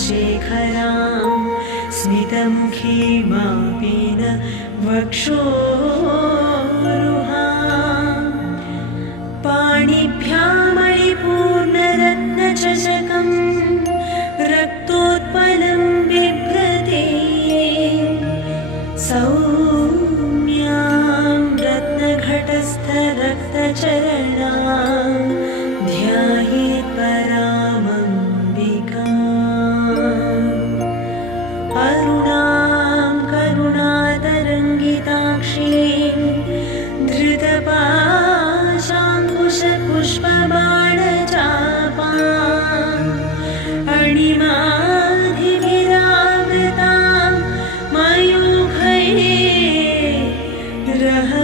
शेखरां स्मितमुखीमापीन वक्षोरुहां पाणिभ्यां मणिपूर्णरत्नचषकं रक्तोत्पलं बिभ्रते सौम्यां रत्नघटस्थरक्तचरणां ध्यायेत् परामम्बिकाम् अरुणां करुणातरङ्गिताक्षीं धृतपाशाङ्कुशपुष्पबाणचापाम् अणिमाधिभिरावृतां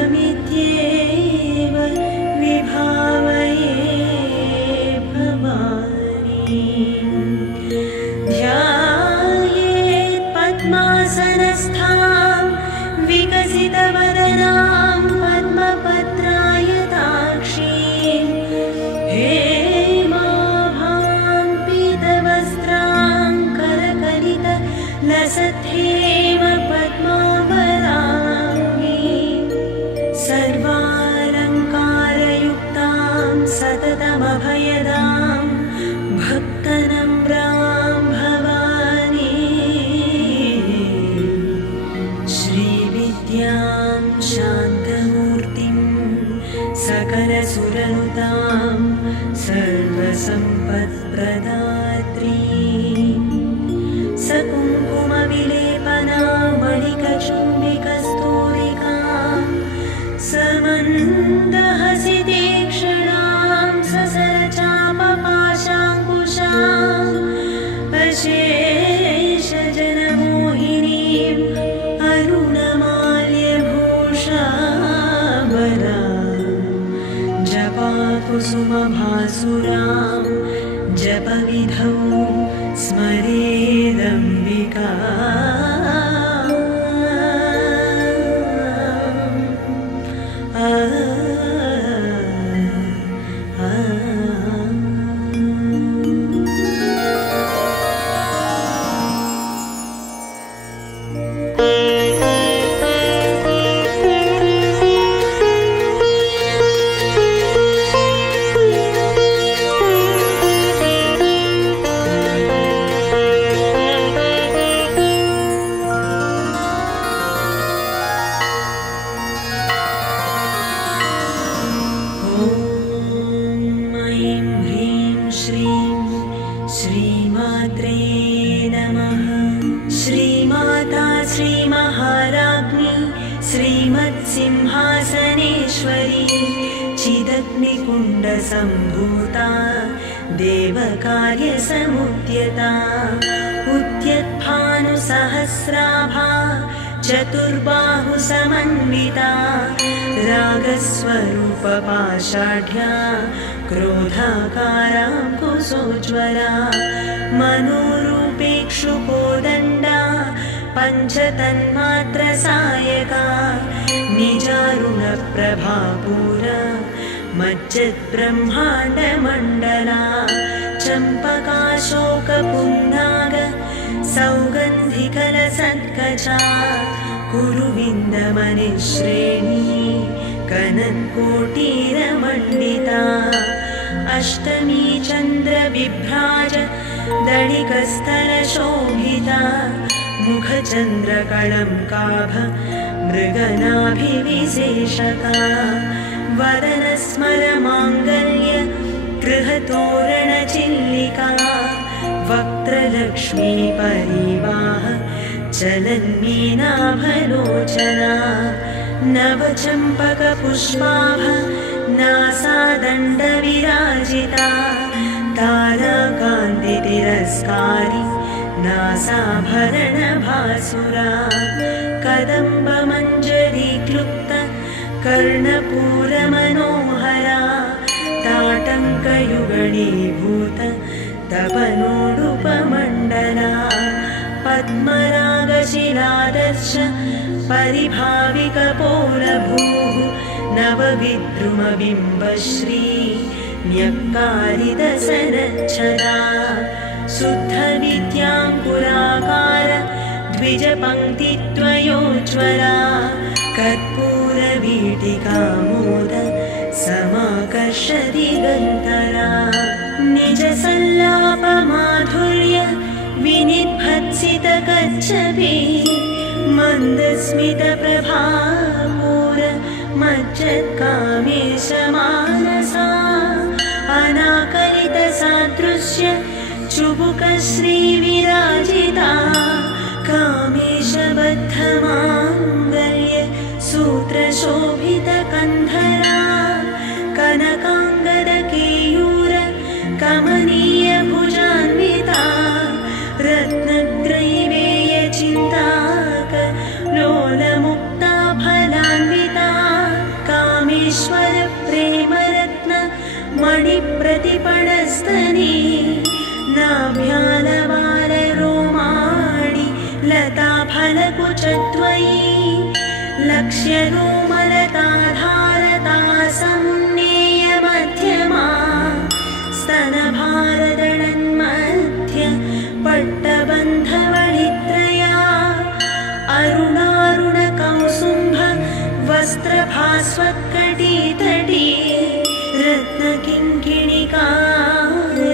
मयूखैरहमित्येव विभावये भवानी पद्मासनस्थां विकसितवदनां पद्मपत्रायताक्षीं हेमाभां पीतवस्त्रां करकलितलसद्धेमपद्मावराङ्गीं सर्वालङ्कारयुक्तां सततमभयदां भक्तनम्रां श्रीविद्यां शान्तमूर्तिं सकलसुरनुतां सर्वसम्पत्प्रदात्रीं सकुङ्कुमविलेपनामणिकचुम्बिकस्तूरिकां समन्दहसितीक्ष्णां ससरचापपाशाङ्कुशाम् अशेषजनमोहिनीं जपाकुसुमभासुरां जपविधौ स्मरेदम्बिका श्रीमात्रे नमः। श्रीमाता श्रीमहाराज्ञी श्रीमत्सिंहासनेश्वरी चिदग्निकुण्डसम्भूता देवकार्यसमुद्यता उद्यद्भानुसहस्राभा चतुर्बाहुसमन्विता रागस्वरूपपाषाढ्या क्रोधाकाराङ्कुशोज्ज्वला मनोरूपेक्षुकोदण्डा पञ्चतन्मात्रसायका निजारुणप्रभापूरा मज्जद्ब्रह्माण्डमण्डला चम्पकाशोकपुन्नाग सौगन्धिकलसत्कचा कुरुविन्दमनिश्रेणी कनत्कोटीरमण्डिता अष्टमी चन्द्रविभ्राज दणिकस्तरशोभिता मुखचन्द्रकळङ्काभ मृगनाभिविशेषका वदनस्मरमाङ्गल्य गृहतोरणचिल्लिका वक्त्रलक्ष्मी परिवाह चलन्मीनाभलोचना नवचम्पकपुष्पाभ नासादण्डविराजिता ताराकान्तितिरस्कारी नासाभरणभासुरा कदम्बमञ्जरीक्लुप्त कर्णपूरमनोहरा ताटङ्कयुगणीभूत तपनोडुपमण्डला पद्मरागशिलादर्श परिभाविकपोलभूः नवविद्रुमबिम्बश्री न्यक्कारिदसनच्छदा शुद्धविद्याङ्कुराकार द्विजपङ्क्तिद्वयोज्ज्वला कर्पूरवीटिकामोद समाकर्षदिगन्तरा निजसल्लापमाधुर्य विनिभत्सितकच्छपि मन्दस्मितप्रभापूर मज्जत्कामेशमानसा अनाकलितसादृश्य चुबुकश्रीविराजिता कामेशबद्धमाङ्गल्य सूत्रशोभितकन्धरा कनकाङ्गदकेयूर कमनीयभुजान्विता रत्नग्रैवेयचिन्ताक लोलमुक्ता फलान्विता कामेश्वरप्रेमरत्न मणिप्रतिपणस्तनी नाभ्यालबालरोमाणि लताफलकुचद्वयी लक्ष्यरोमलताधारता सम्नेयमध्यमा स्तनभारदळन्मध्य पट्टबन्धवळित्रया अरुणारुणकौसुम्भ वस्त्रभास्वत्कटीतटी रत्नकिङ्किणिका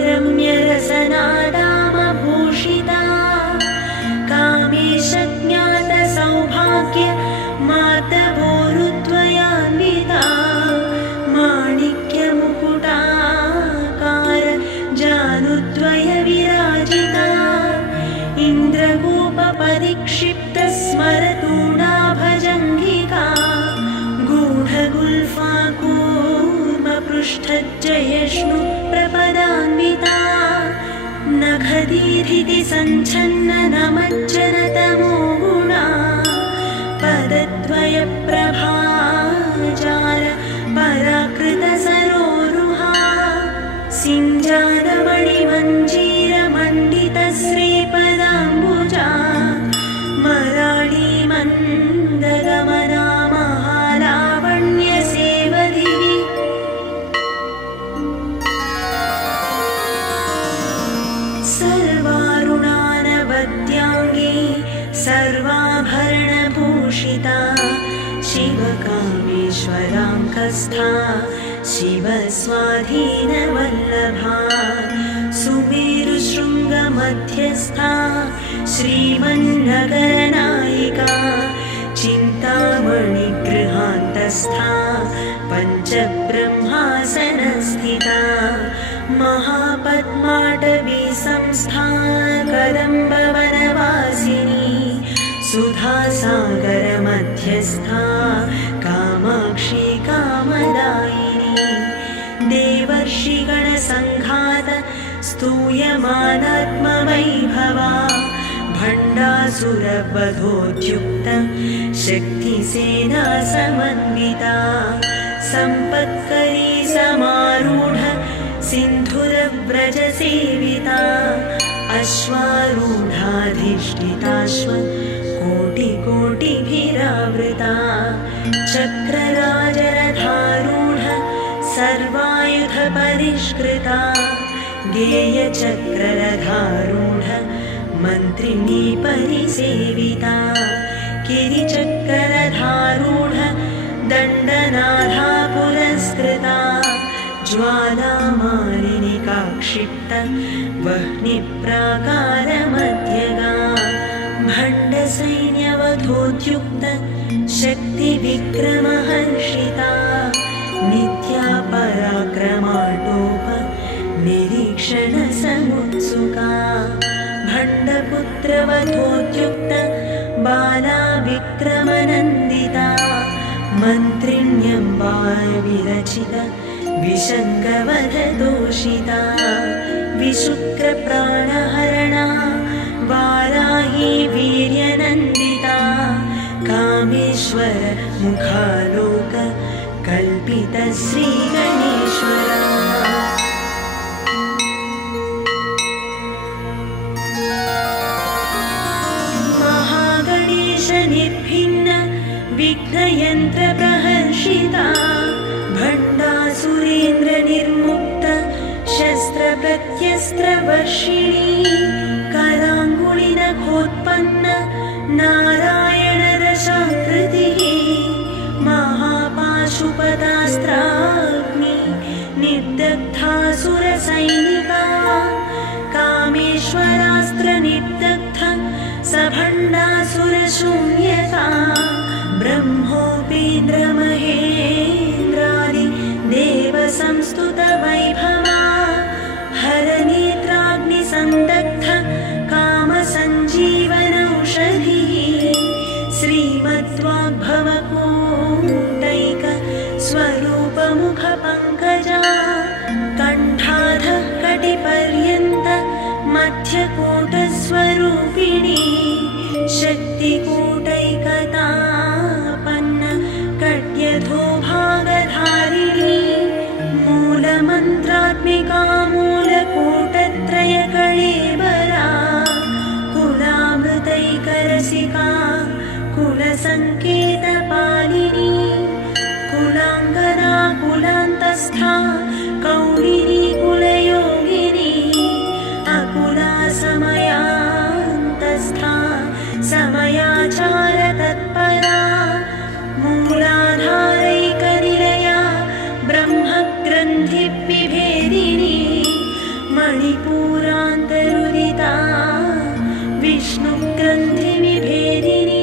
रम्यरसनादामभूषिता कामेशज्ञातसौभाग्य मातभोरुद्वयान्विता माणिक्यमुकुटाकार जानुद्वयविराजिता इन्द्रगोपपरिक्षिप्तस्मरतूणाभजङ्घिका गूढगुल्फाकूर्मपृष्ठज्जयष्णु प्रपदान्विता नखदीधिति सञ्छन्ननमज्जनतमो गुणा पदद्वयप्रभाजार पराकृतसरोरुहा सिञ्जानमणिमञ्जीरमण्डितश्रीपदाम्बुजा मराळीमन्दगमना महालावण्यसेवधिः सर्वारुणानवद्याङ्गी सर्वाभरणभूषिता शिवकामेश्वराङ्कस्था शिवस्वाधीनवल्लभा सुमेरुशृङ्गमध्यस्था श्रीमन्नगरनायिका चिन्तामणिगृहान्तस्था पञ्चब्रह्मासनस्थिता महापद्माटवी संस्था कदम्बवनवासिनी सुधासागरमध्यस्था कामाक्षी कामदायिनी देवर्षिगणसङ्घात स्तूयमानात्मवैभवा भण्डासुरवधोद्युक्त शक्तिसेना समन्विता सम्पत्करी समारूढ सिन्धुरव्रजसेविता अश्वारूढाधिष्ठिताश्व कोटिकोटिभिरावृता चक्रराजरथारूढ सर्वायुधपरिष्कृता गेयचक्ररथारूढ मन्त्रिणी परिसेविता गिरिचक्ररथारूढ दण्डनाथा पुरस्कृता ज्वालामालिनिका क्षिप्त वह्निप्राकारमध्यगा भण्डसैन्यवधोद्युक्त शक्तिविक्रमहर्षिता नित्या पराक्रमाटोप निरीक्षणसमुत्सुका भण्डपुत्रवधोद्युक्त बाला विक्रमनन्दिता मन्त्रिण्यम्बा विरचित विशङ्कवधदोषिता विशुक्रप्राणहरणा वाराही वीर्यनन्दिता कामेश्वर मुखालोक कल्पित श्रीगणेश्वरा महागणेश निर्भिन्न विघ्नयन्त्र प्रहर्षिता भण्डासुरेन्द्र निर्मुक्त शस्त्र प्रत्यस्त्र वर्षिणी कराङ्गुलिनखोत्पन्न नारायण रसाकृतिः महापाशुपतास्त्राग्नि निर्दग्धासुरसैनिका कामेश्वरास्त्र निर्दग्ध सभण्डासुरशून्यता ब्रह्मोपेन्द्र महेन्द्रादि देवसंस्तुत वैभवा हरनेत्राग्निसन्दग्ध कामसञ्जीवनौषधिः श्रीमद्वाग्भवकूटैक स्वरूपमुखपङ्कजा कण्ठाधः कटिपर्यन्त मध्यकूटस्वरूपिणी शक्तिकूटैकतापन्न कट्यधोभागधारिणी मूलमन्त्रात्मिका मूलकूटत्रयकळेबरा कुलामृतैकरसिका कुलसङ्केतपालिनी कुलाङ्गना कुलान्तस्था कौलिनी कुलयोगिनी अकुला समयान्तस्था समयाचार तत्परा मूलाधारैकनिलया ब्रह्मग्रन्थिविभेदिनी मणिपूरान्तरुदिता विष्णुग्रन्थिविभेदिनी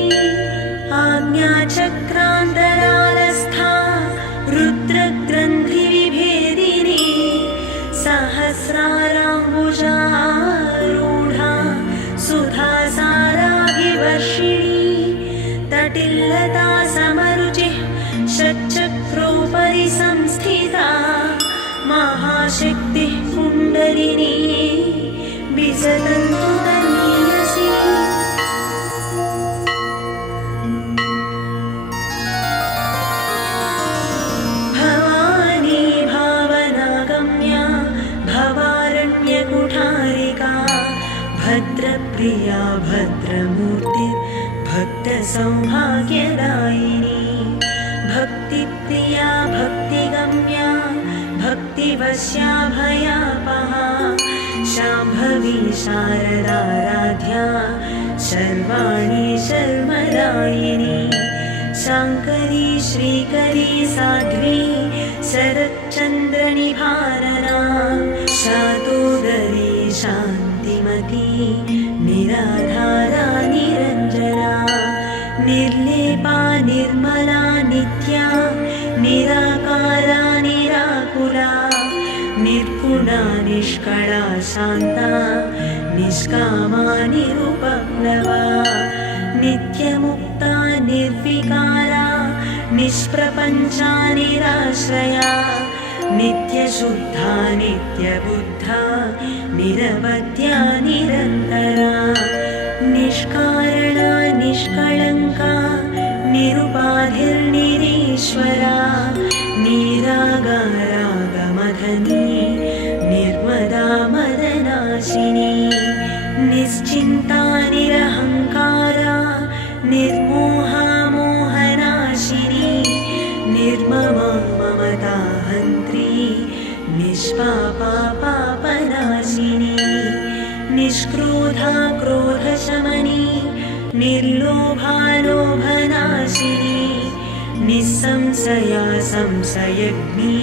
आज्ञाचक्रान्तरालस्था रुद्रग्रन्थिविभेदिनी सहस्राराम्बुजारूढा सुधासाराभिवर्षिणी तटिल्लता समरुचिः षट्चक्रोपरि संस्थिता महाशक्तिः कुण्डलिनी विजलन्तु तनीयसी भवानी भावनागम्या भवारण्यकुठारिका भद्रप्रिया भद्रमूर्तिर्भक्तसौभाग्यदायिनी भक्तिप्रिया भक्तिगम्या भक्तिवश्या भयापहा शाम्भवी शारदाराध्या शर्वाणी शर्मदायिनी शाङ्करी श्रीकरी साध्वी शरच्चन्द्रनिभारना शातोदरी शान्तिमती निराधारा निरञ्जना निर्लेपा निर्मला नित्या निराकारा निराकुला निर्गुणा निष्कळा शान्ता निष्कामा निरुपप्लवा नित्यमुक्ता निर्विकारा निष्प्रपञ्चा निराश्रया नित्यशुद्धा नित्यबुद्धा निरवध्या निरन्तरा निष्कारणा निष्कळङ्का निरुपाधिर्निरीश्वरा निरागारागमधनी निर्मदा मदनाशिनी निश्चिन्ता निरहङ्कारा निर्मोहा मोहनाशिनी निर्ममा ममता हन्त्री निष्पापा पापनाशिनी निष्क्रोधा क्रोधशमनी निर्लोभा लोभनाशिनी निस्संशया संशयग्नी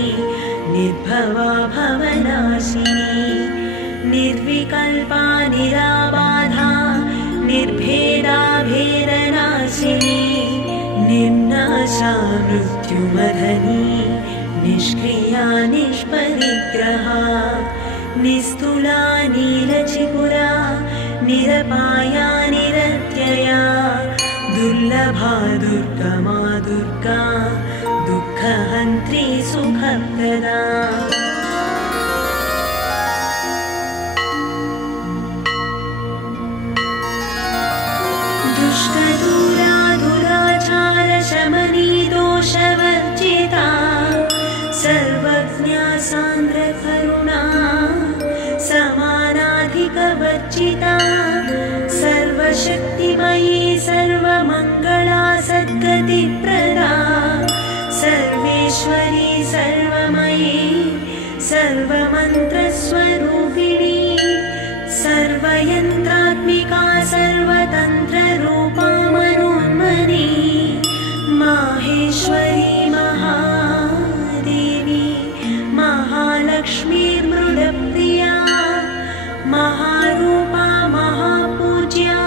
निर्भवा भवनाशिनी निर्विकल्पा निराबाधा निर्भेदा भेदनाशिनी निर्नाशा मृत्युमधनी निष्क्रिया निष्परिग्रहा निस्तुला नीलचिपुरा निरपाया निरत्यया दुर्लभा दुर्गमा दुर्गा दुःखहन्त्री सुखप्रदा दुष्टदूरा दुराचारशमनी दोषवर्जिता सर्वज्ञा सान्द्रकरुणा समानाधिकवर्जिता सर्वशक्तिमयी सर्वमङ्गला सद्गतिप्रदा सर्वेश्वरी सर्वमयी सर्वमन्त्रस्वरूपिणी सर्वयन्त्रात्मिका सर्वतन्त्ररूपा मनोन्मनी माहेश्वरी महादेवी महालक्ष्मीर्मृडप्रिया महारूपा महापूज्या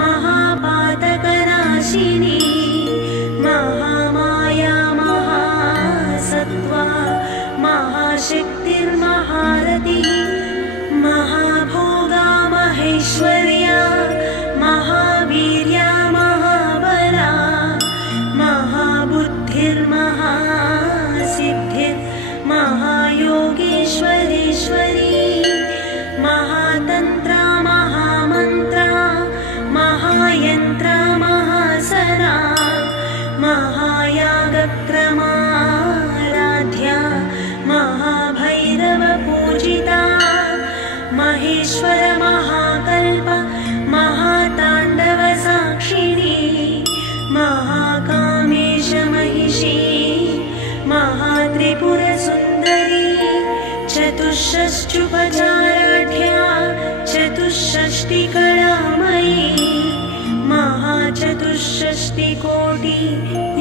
महापातकनाशिनी महामाया महासत्त्वा महाशक्तिर्महारतिः महाभोगा महेश्वर्या महावीर्या महाबला महाबुद्धिर्महासिद्धिर्महायोगेश्वरीश्वरी महातन्त्रा महामन्त्रा महायन्त्रा महासना महायागक्रमाराध्या महाभैरवपूजिता महेश्वर महाकल्प महाताण्डवसाक्षिणी महाकामेश महिषी महात्रिपुरसुन्दरी चतुष्षष्ट्युपचाराढ्या चतुष्षष्टिकलामयी महाचतुष्षष्टिकोटि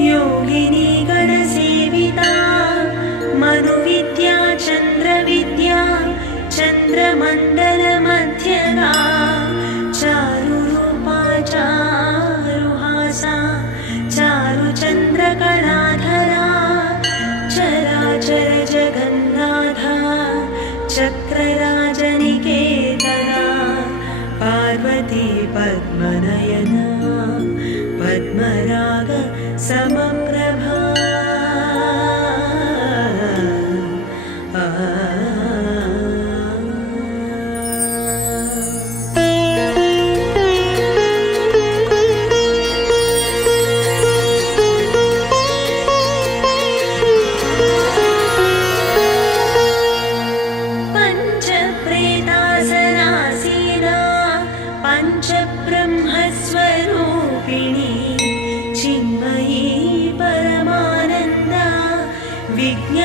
योगिनी गणसेविता मनुविद्या चन्द्रविद्या चन्द्रमण्डलमध्यगा चारुरूपा चारुहासा चारुचन्द्रकलाधरा चराचर जगन्नाथा चक्रराजनिकेतना पार्वती पद्मनयना पद्मराग समप्रभा पञ्चप्रेतासनासीना पञ्चब्रह्मस्वरूपिणी चिन्मयी परमानन्दा विज्ञानघनरूपिणी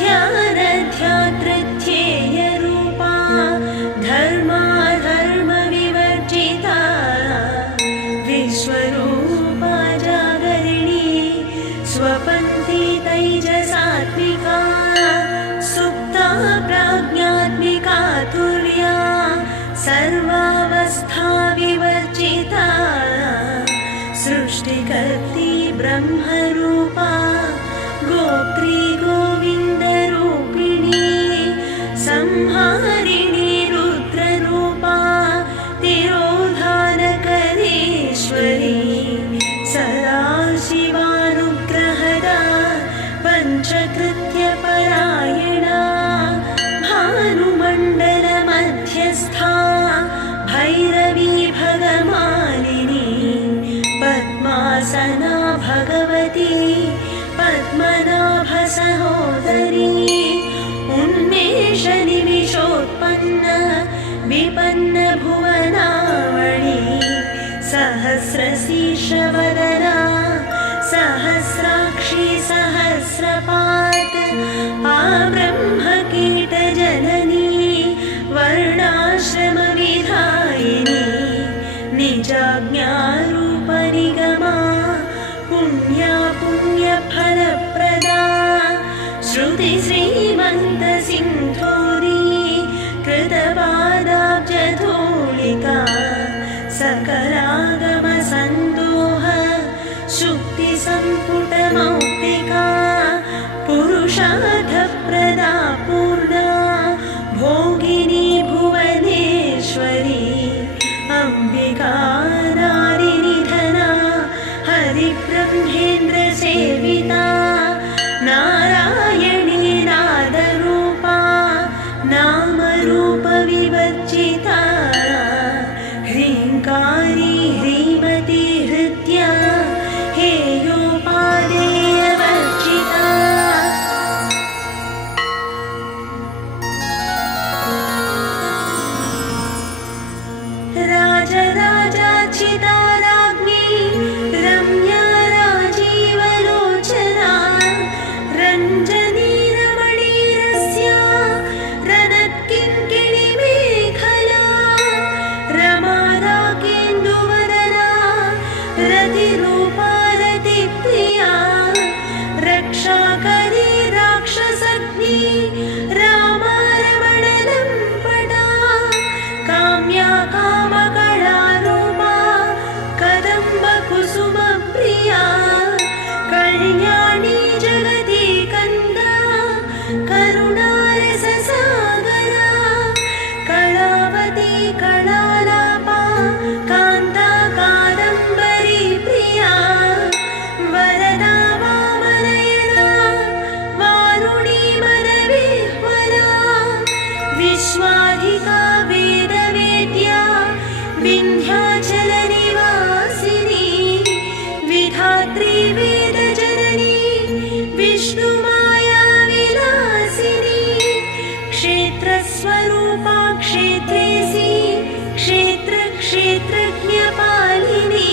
ध्यानध्यातृध्येयरूपा धर्माधर्मविवर्जिता विश्वरूपा जागरिणी स्वपन्थी तैजसात्मिका सुप्ता प्राज्ञात्मिका तुर्या सर्वावस्था विवर्जिता सृष्टिकर्त्री ब्रह्मरूपा गोत्री गोविन्दरूपिणी संहारिणी रुद्ररूपा तिरोधानकरीश्वरी सदा शिवानुग्रहदा पञ्चकृत्यपरायणा भानुमण्डलमध्यस्था भैरवी भगमालिनी पद्मासना भगवती पद्मनाभसहोदरी उन्मेषनिमिषोत्पन्न विपन्नभुवनावळी सहस्रशीर्षवदना सहस्राक्षी सहस्रपात् आब्रह्मकीटजननी वर्णाश्रमविधायिनी निजाज्ञारूपनिगमा पुण्या पुण्यफलप्रदा श्रुतिश्रीमन्तसिन्धूरी कृतपादाब्जधूलिका सकलागमसन्दोह शुक्तिसम्पुटमौक्तिका पुरुषार्थप्रदा पूर्णा भोगिनी भुवनेश्वरी अम्बिका नारिनिधना हरिब्रह्मेन्द्रसेविता नारायणी नादरूपा नामरूपविवर्जिता सिताराग्नि रम्या राजीवलोचना रञ्जनी रमणीरस्या रनत्किङ्किणिमेखला रमादा केन्दुवदना रतिरूपा रतिप्रिया रक्षाकरी राक्षसग्नि रामा रमणलम्पटा काम्या कामकलारूपा कदम्बकुसुमप्रिया कल्याणी जगति कन्दा करुणारससागरा कलावती कलालापा कान्ता कादम्बरी प्रिया वरदा वामनयना वारुणी मनविह्वला विश्वाधिका वेदवेद्या विन्ध्याचलनिवासिनी विधात्री वेदजननी विष्णुमाया विलासिनी क्षेत्रस्वरूपा क्षेत्रेसी क्षेत्रज्ञपालिनी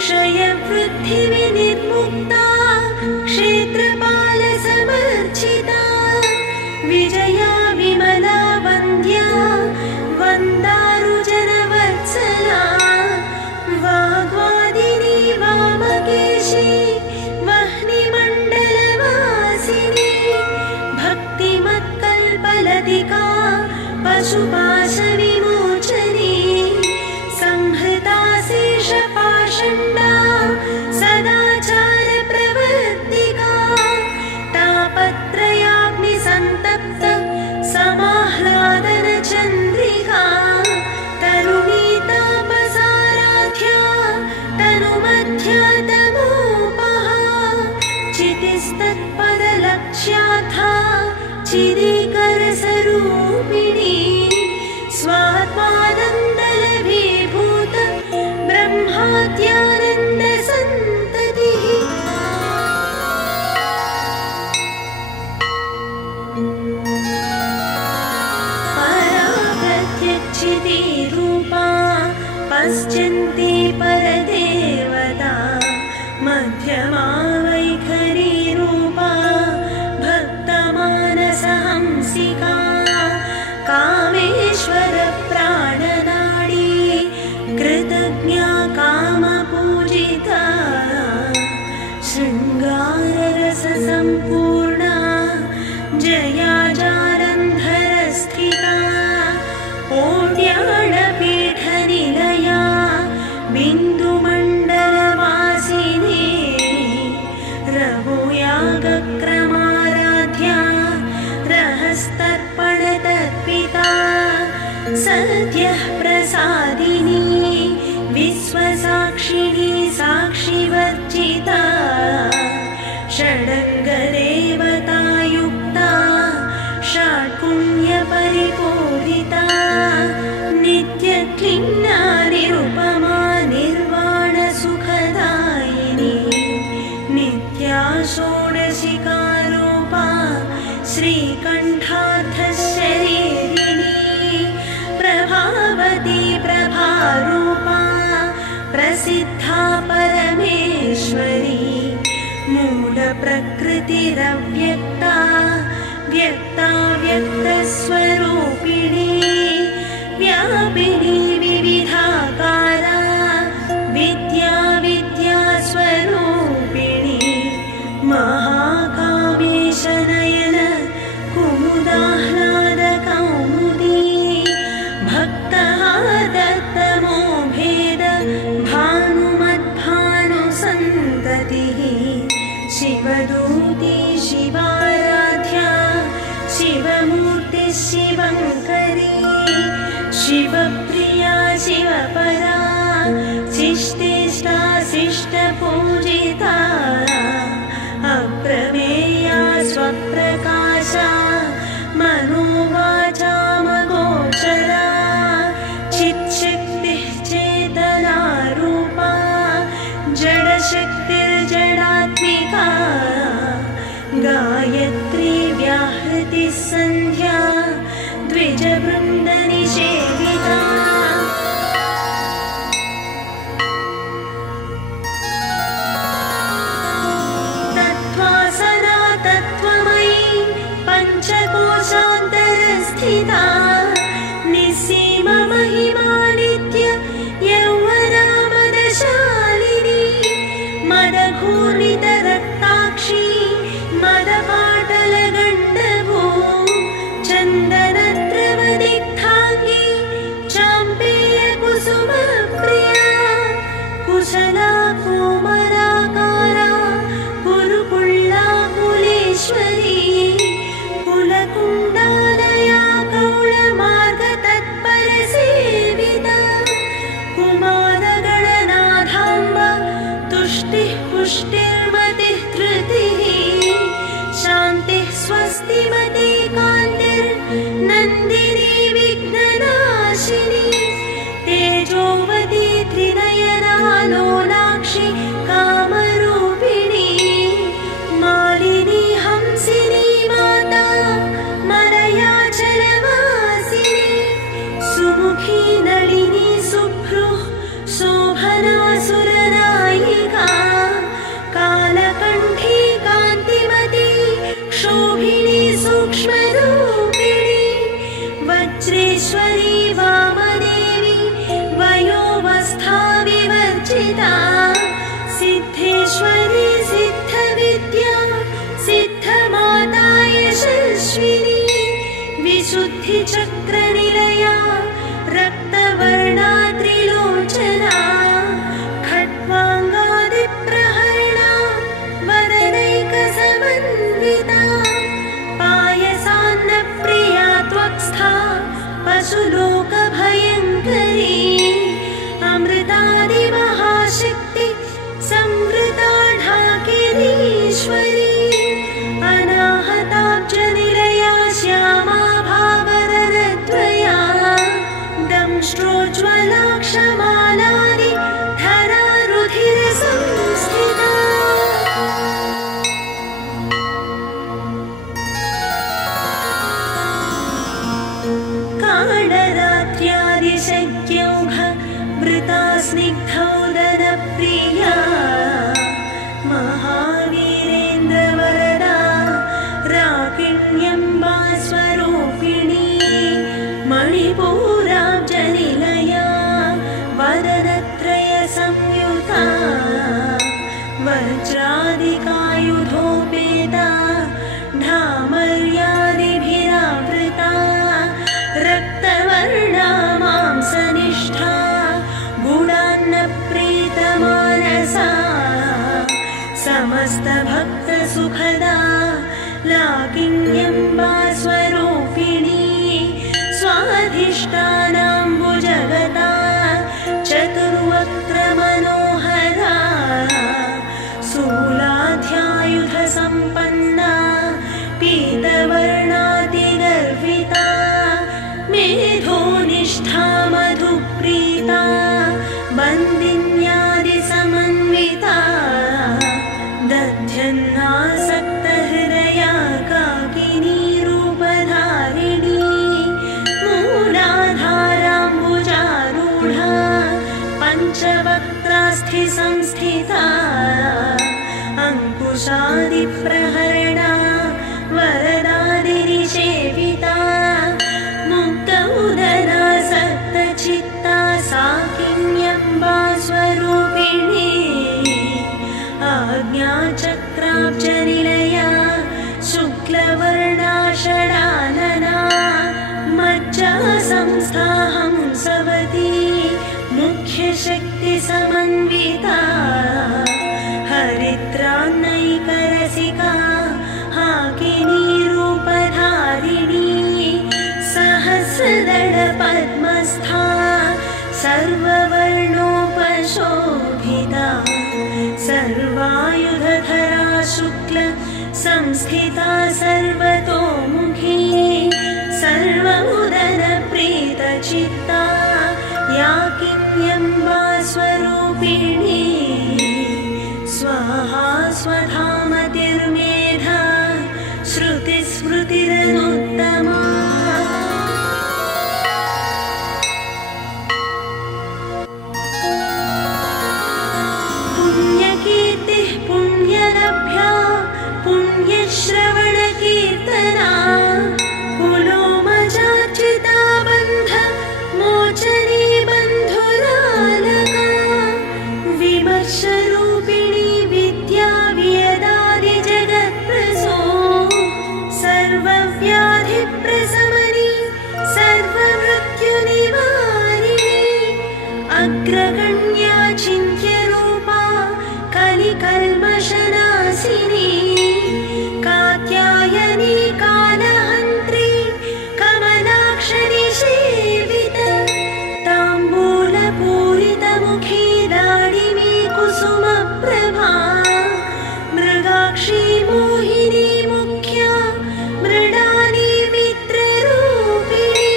क्षयवृद्धिविनिर्मुक्ता क्षेत्रपालसमर्चिता विजया विमला वन्द्या वन्दारुजनवत्सला वाग्वादिनी वामकेशी वह्निमण्डलवासिनी भक्तिमत्कल्पलतिका पशुपाशविमोचनी संहृता शेषपाषण्डा सदाचारप्रवर्तिका तापत्रयाग्निसन्तप्त समाह्लादनचन्द्रिका तरुणी तापसाराध्या तनुमध्या तमोपहा चितिस्तत्पदलक्ष्याथा चिदीकरसरूपिणी स्वात्मानन्दलभीभूत ब्रह्माद्यानन्दसन्ततिः परा प्रत्यक्षितिरूपा पश्यन्ति परदेवता मध्यमा वैखरीरूपा भक्तमानसहंसिका कामेश्वरप्राणनाडी कृतज्ञा कामपूजिता शृङ्गाररससम्पूर्णा जया जालन्धरस्थिता ओड्याणपीठनिलया बिन्दुमण्डलवासिनी रघुयागक्रमाराध्या रहस्तर्पणतर्पिता सद्यः प्रसादिनी विश्वसाक्षिणी साक्षिवर्जिता षडङ्गदेवतायुक्ता षट्पुण्यपरिपूरिता नित्यक्लिन्ना निरुपमा निर्वाणसुखदायिनी नित्या षोडशिकारूपा श्रीकण्ठार्थशरीरिणी प्रभावती प्रभारूपा प्रसिद्धा परमेश्वरी मूलप्रकृतिरव्यक्ता व्यक्ता व्यक्तस्वरूपिणी व्यापिनी विविधाकारा विद्या विद्यास्वरूपिणी महाकामेशनयन कुमुदाह्लादकौमुदी भक्तः दत्तमो भेद भानुमद्भानुसन्ततिः शिवदूती शिवाराध्या शिवमूर्तिः शिवङ्करी शिवप्रिया शिवपरा शिष्टिष्टा शिष्टपूजिता अप्रमेया स्वप्रकाशा मनोवाचामगोचरा चित्शक्तिः चेतनारूपा जडशक्तिर्जडात्मिका प्रोज्ज्वलाक्षमालानि धरा रुधिरसंस्थिता कालरात्र्यादिशक्यौघ वृता स्निग्धौदनप्रिया महावीरेन्द्रवरदा राकिण्यम्बा स्वरूपिणी मणिपूराब्जनिलया वदनत्रयसंयुता वज्रादिकायुधोपेता ढामर्यादिभिरावृता रक्तवर्णा मांसनिष्ठा गुणान्नप्रीतमानसा समस्तभक्तसुखदा लाकिन्यम्बा स्वरूपिणी स्वाधिष्ठानाम्बुजगता चतुर्वक्त्रमनोहरा शूलाध्यायुधसम्पन्ना पीतवर्णातिगर्विता मेधोनिष्ठा मधुप्रीता बन्दिन्यादिसमन्विता दध्यन्नासक्तहृदया काकिनी रूपधारिणी मूलाधाराम्बुजारूढा पञ्चवक्त्रास्थिसंस्थिता अङ्कुशादिप्रहरणा वरदादिनिषेविता मुक्तौदरासक्तचित्ता साकिन्यम्बा स्वरूपिणी आज्ञाचक्राब्जनिलया शुक्लवर्णा षडानना मज्जासंस्था हंसवती मुख्यशक्तिसमन्विता हरिद्रान्नैकरसिका हाकिनी रूपधारिणी सहस्रदळपद्मस्था सर्ववर्णोपशोभिता सर्वायुधधरा शुक्ल संस्थिता सर्वतोमुखी सर्वमुदनप्रीतचित्ता याकिन्यम्बा स्वरूपिणी स्वाहा स्वधामतिर्मेधा श्रुतिस्मृतिरनुत्तमा पुण्यकीर्तिः पुण्यलभ्या पुण्यश्रवणकीर्तना कुलोमजार्चिता बन्ध मोचनी बन्धुरालका विमर्शरूपिणी विद्या वियदादिजगत्प्रसो सर्वव्याधिप्रशमनी सर्वमृत्युनिवारिणी अग्रगण्या चिन्त्यरूपा कलिकल्मषनाशिनी कात्यायनी कालहन्त्री कमलाक्षरी सेवित ताम्बूलपूरितमुखी लाडिनी कुसुमप्रभा मृगाक्षी मोहिनी मुख्या मृडानी मित्ररूपिणी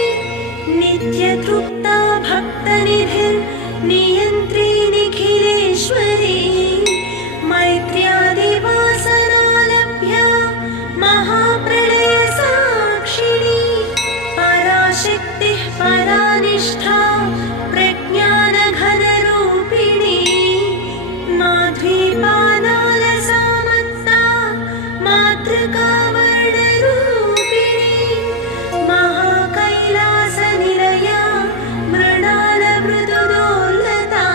नित्यतृप्ता भक्तनिधिर्नियन्त्री निखिलेश्वरी मैत्र्यादिवासनालभ्या महाप्रलयसाक्षिणी पराशक्तिः परानिष्ठा प्रज्ञानघनरूपिणी माध्वीपानालसामत्ता मातृकावर्णरूपिणी महाकैलासनिलया मृणालमृदुदोलता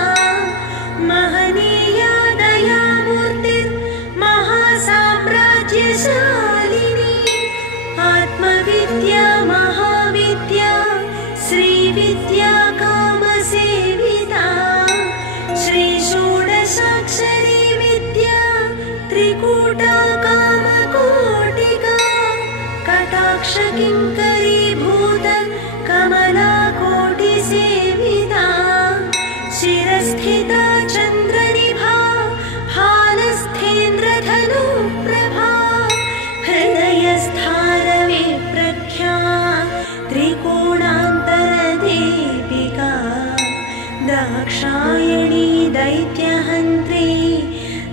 दाक्षायणी दैत्यहन्त्री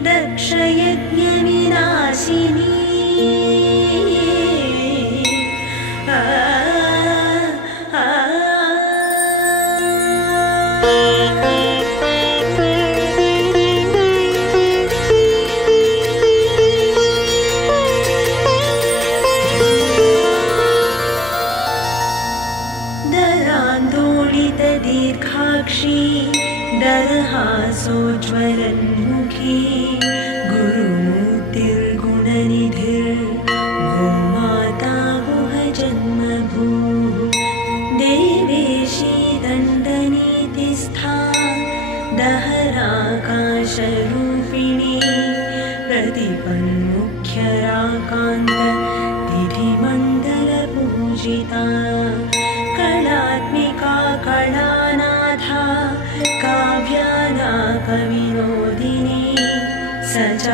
दक्षयज्ञविनाशिनी दीर्घाक्षी दरहासोज्ज्वलन्मुखी गुरुमूर्तिर्गुणनिधिर्गोमाता गुहजन्मभूः देवेशी दण्डनीतिस्था दहराकाशरूपिणी प्रतिपन्मुख्यराकान्त तिथिमण्डलपूजिता कलात्मिका कलानाथा काव्यालापविनोदिनी सचामररमावाणी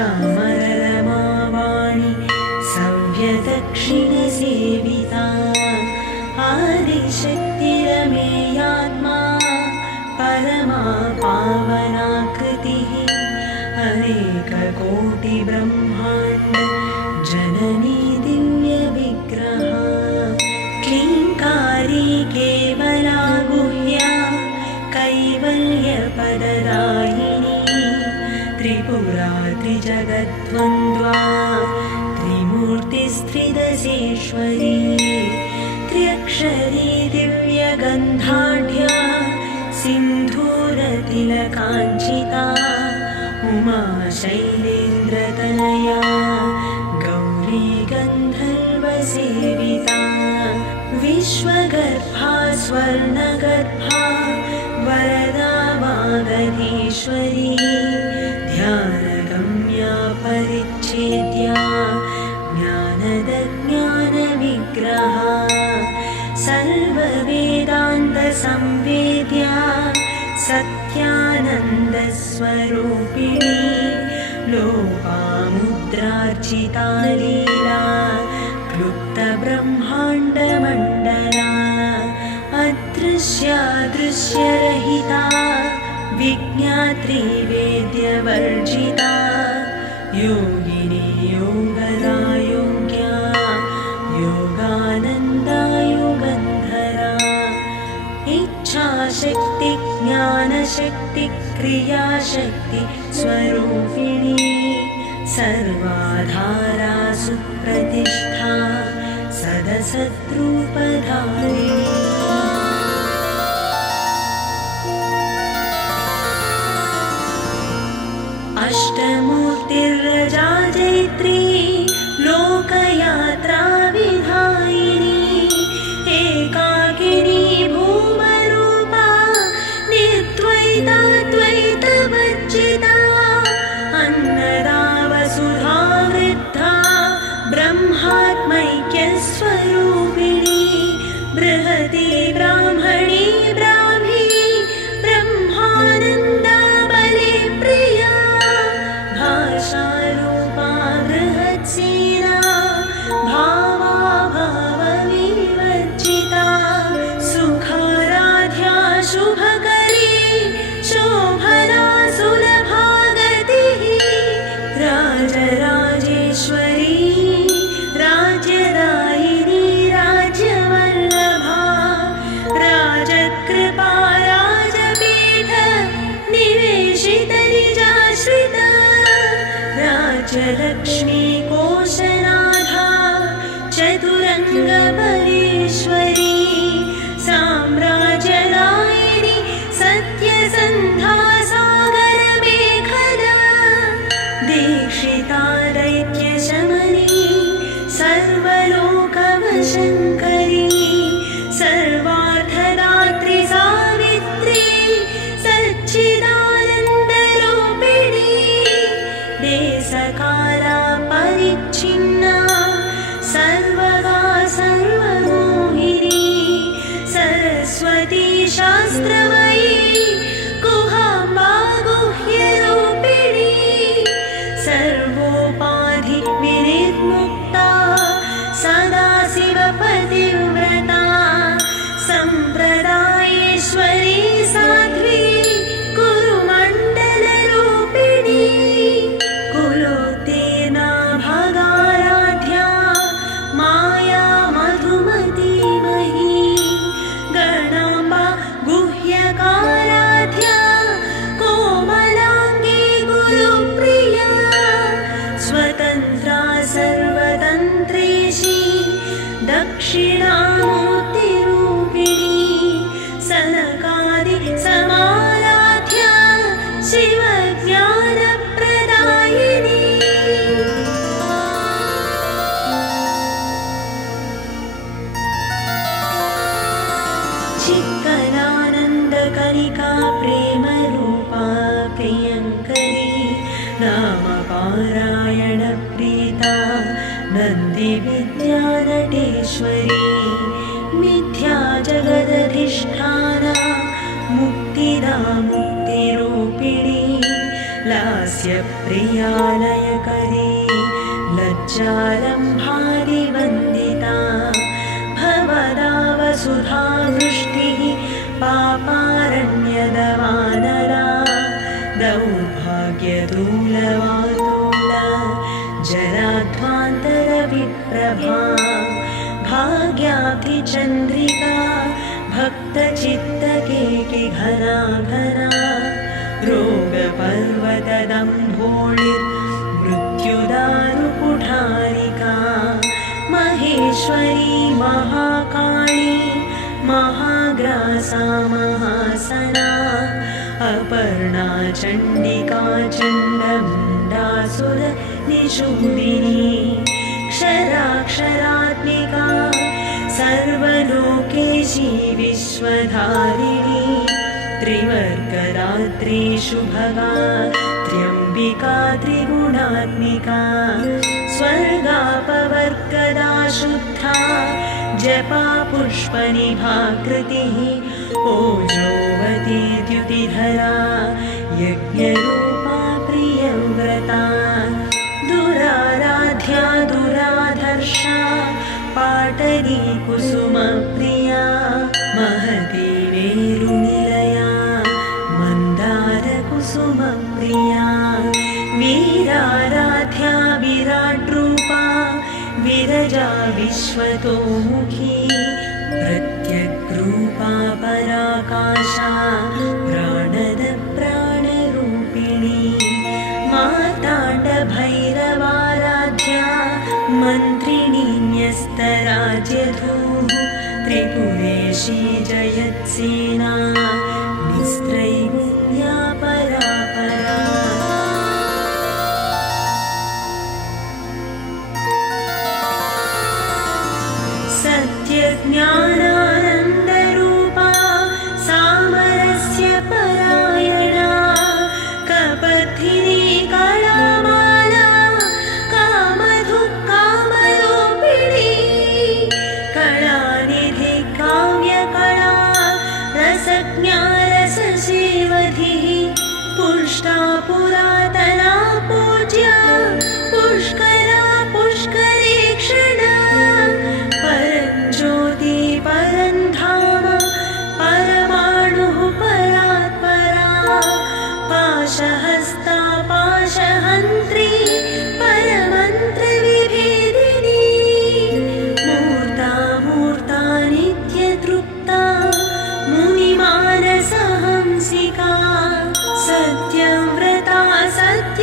सव्यदक्षिणसेविता आदिशक्तिरमेयात्मा परमा पावनाकृतिः अनेककोटिब्रह्माण्ड जननी दिव्यविग्रहा क्लीङ्कारी केवला गुह्या कैवल्यपददायिनी त्रिपुरा त्रिजगद्वन्द्वा त्रिमूर्तिस्त्रिदशेश्वरी त्र्यक्षरी दिव्यगन्धाढ्या सिन्धूरतिलकाञ्चिता उमा शैलेन्द्रतनया गौरी गन्धर्वसेविता विश्वगर्भा स्वर्णगर्भा वरदा वागधीश्वरी ध्यानगम्या परिच्छेद्या ज्ञानदज्ञानविग्रहा सर्ववेदान्तसंवेद्या सत्यानन्दस्वरूपिणी लोपामुद्रार्चिता लीला क्लुप्तब्रह्माण्डमण्डला अदृश्यादृश्यरहिता विज्ञात्री वेद्यवर्जिता योगिनी योगदा योग्या योगानन्दा युगन्धरा इच्छाशक्ति ज्ञानशक्ति क्रियाशक्ति स्वरूपिणी सर्वाधारा सुप्रतिष्ठा सदसद्रूपधारिणी अष्टमूर्तिर्रजा जैत्री लोकयात्रा विधायिनी एकाकिनी भूमरूपा निर्द्वैता द्वैतवर्जिता अन्नदा वसुधा वृद्धा ब्रह्मात्मैक्यस्वरूपिणी बृहति कालिका प्रेमरूपा प्रियङ्करी नामपारायणप्रीता नन्दिविद्यानटेश्वरी मिथ्या जगदधिष्ठाना मुक्तिदा मुक्तिरूपिणी लास्यप्रियालयकरी लज्जालम्भादिवन्दिता भवदा वसुधा वृष्टिः पापारण्यदवानरा दौर्भाग्यदूलवातूला जराध्वान्तरविप्रभा भाग्याब्धिचन्द्रिका भक्तचित्तकेकिघना घना रोगपर्वतदम्भोळिर्मृत्युदारुकुठारिका महेश्वरी महाकाली महाग्रासा महासना अपर्णा चण्डिका चण्डमुण्डासुरनिषूदिनी क्षराक्षरात्मिका सर्वलोकेशी विश्वधारिणी त्रिवर्गदात्री शुभगा त्र्यम्बिका त्रिगुणात्मिका स्वर्गापवर्गदा शुद्धा जपा पुष्पनिभाकृतिः ओजोवती द्युतिधरा यज्ञरूपा प्रियव्रता दुराराध्या दुराधर्षा पाटली कुसुमप्रिया महती वेरुनिलया मन्दारकुसुमप्रिया वीराराध्या विराट्रूपा विरजा विश्वतोमुखी प्रत्यग्रूपा पराकाशा प्राणदप्राणरूपिणी मार्ताण्डभैरवाराध्या मन्त्रिणी न्यस्तराज्यधूः त्रिपुरेशी जयत्सेना निस्त्रैगुण्या परापरा सत्यज्ञानानन्दरूपा सामरस्य परायणा कपथिनी कलामाला कामधुक्कामरूपिणी कलानिधि काव्यकला रसज्ञा रससेवधिः पुष्टा पुरातना पूज्या पुष्करा पुष्करेक्षणा परञ्ज्योति परन्धाम परमाणुः परात्परा पाशहस्ता पाशहन्त्री परमन्त्रविभेदिनी मूर्ता मूर्ता नित्यतृप्ता मुनिमानसहंसिका सत्यव्रता सत्य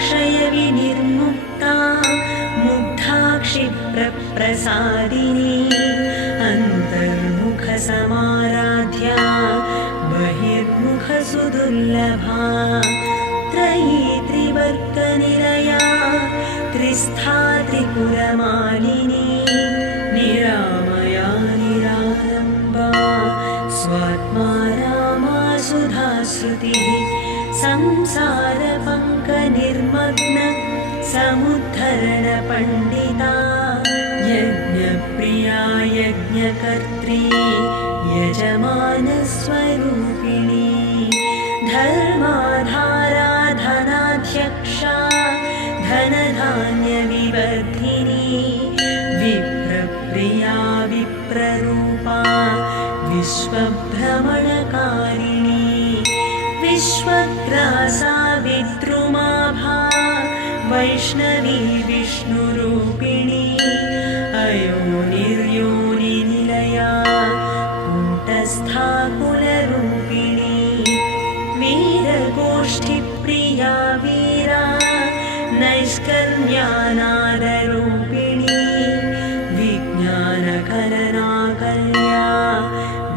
क्षयविनिर्मुक्ता मुग्धा क्षिप्रप्रसादिनी अन्तर्मुखसमाराध्या बहिर्मुखसुदुर्लभा त्रयी त्रिवर्गनिलया त्रिस्था त्रिपुरमालिनी निरामया निरारम्भा स्वात्मा रामा सुधाश्रुतिः संसारपङ्कनिर्मग्न समुद्धरणपण्डिता यज्ञप्रिया यज्ञकर्त्री यजमानस्वरूपिणी धर्माधारा धनाध्यक्षा धनधान्यविवर्धिनी विप्रप्रिया विप्ररूपा विश्वभ्रमणकारिणी विश्वग्रासा विद्रुमाभा वैष्णवी विष्णुरूपिणी अयोनिर्योनिनिलया कूटस्था कुलरूपिणी वीरगोष्ठिप्रिया वीरा नैष्कर्म्यानादरूपिणी विज्ञानकलनाकल्या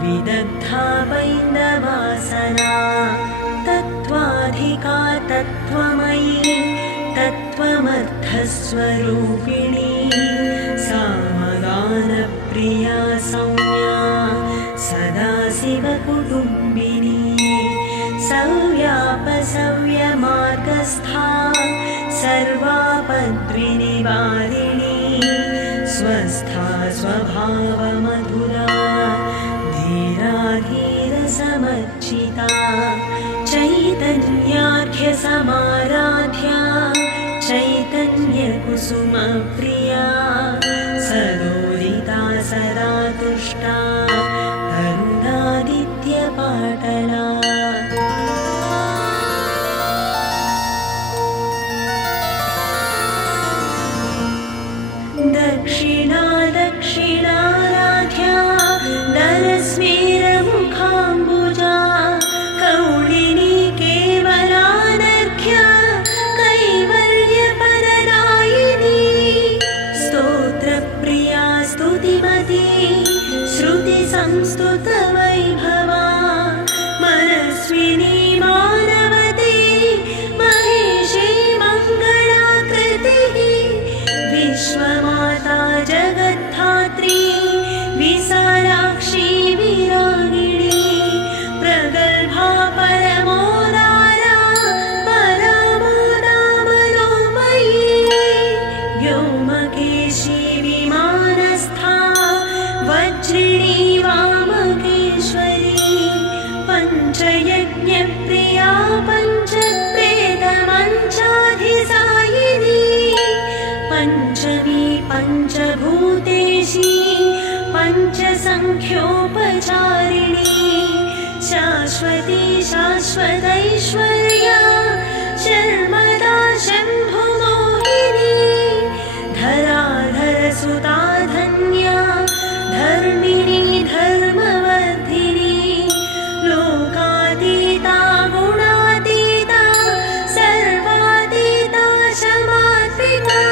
विदग्धा पैन्दवासना तत्त्वाधिका तत्त्वमयी तत्त्वमर्थस्वरूपिणी सामगानप्रिया सौम्या सदाशिवकुटुम्बिनी सव्यापसव्यमार्गस्था सर्वापद्विनिवारिणी स्वस्था स्वभावमधुरा धीरा धीरसमर्चिता चैतन्याख्यसमाराध्या चैतन्यकुसुमप्रिया सदोदिता सदा तुष्टा करुणादित्यपाटला दक्षिणा दक्षिणाराध्या दरस्मेरमुखाम्बुजा कौलिनी केवलानर्घ्या कैवल्यपरदायिनी स्तोत्रप्रिया स्तुतिमती श्रुतिसंस्तुतवैभवा मनस्विनी मानवती महेशी मङ्गलाकृतिः विश्वमाता जगद्धात्री विशालाक्षी विरागिणी प्रगल्भा परमोदारा परामोदामलोमयी व्योमकेशी विमानस्था वज्रिणी वामकेश्वरी पञ्चयज्ञप्रिया पञ्चप्रेतमञ्चाधिसायिनी पञ्चमी पञ्चभूतेशी पञ्चसङ्ख्योपचारिणी शाश्वती शाश्वतैश्वर्या शर्मदा शम्भुमोहिनी धराधरसुता धन्या धर्मिणी धर्मवर्धिनी लोकातीता गुणातीता सर्वातीता शमात्मिका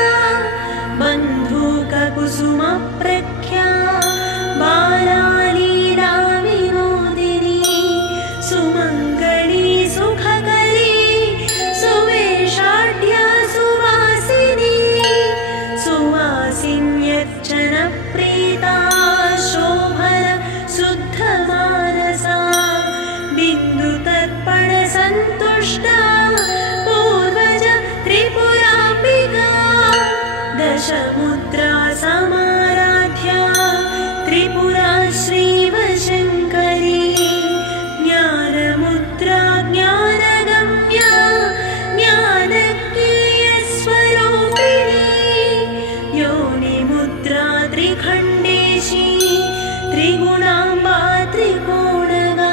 बन्धूककुसुमप्रख्या बालालीला विनोदिनी सुमङ्गली सुखकरी सुवेशाढ्या सुवासिनी सुवासिन्यर्चनप्रीता शोभन शुद्धमानसा बिन्दुतर्पणसन्तुष्टा पूर्वज त्रिपुराम्बिका दशमुद्रा समाराध्या त्रिपुरा श्रीवशङ्करी ज्ञानमुद्रा ज्ञानगम्या ज्ञानज्ञेयस्वरूपिणी योनिमुद्रा त्रिखण्डेशी त्रिगुणाम्बा त्रिकोणगा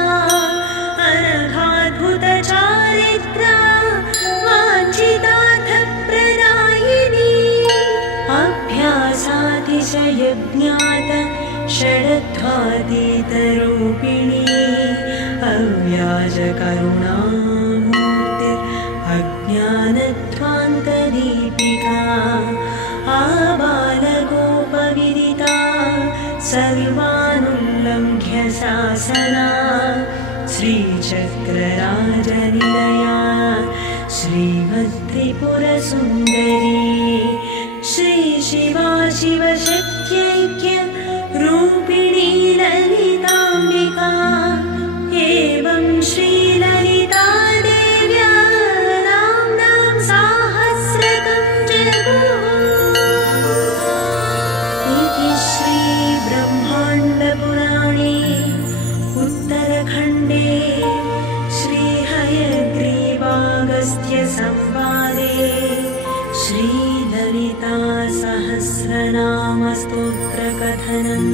अनघाद्भुतचारित्रा वाञ्छितार्थप्रदायिनी अभ्यासातिशयज्ञात षडध्वातीतरूपिणी अव्याजकरुणामूर्तिर् अज्ञानध्वान्तविनाशिनी शासना श्रीचक्रराजनिलया श्रीमत्त्रिपुरसुन्दरी श्रीशिवा शिवशक्त्यैक्य रूपिणी ललिताम्बिका एवं श्रीललिता देव्या नाम्नां साहस्रकं जगुः इति श्रीब्रह्माण्डपुराणे उत्तरखण्डे श्रीहयग्रीवागस्त्यसंवादे श्रीललितासहस्रनामस्तोत्रकथनं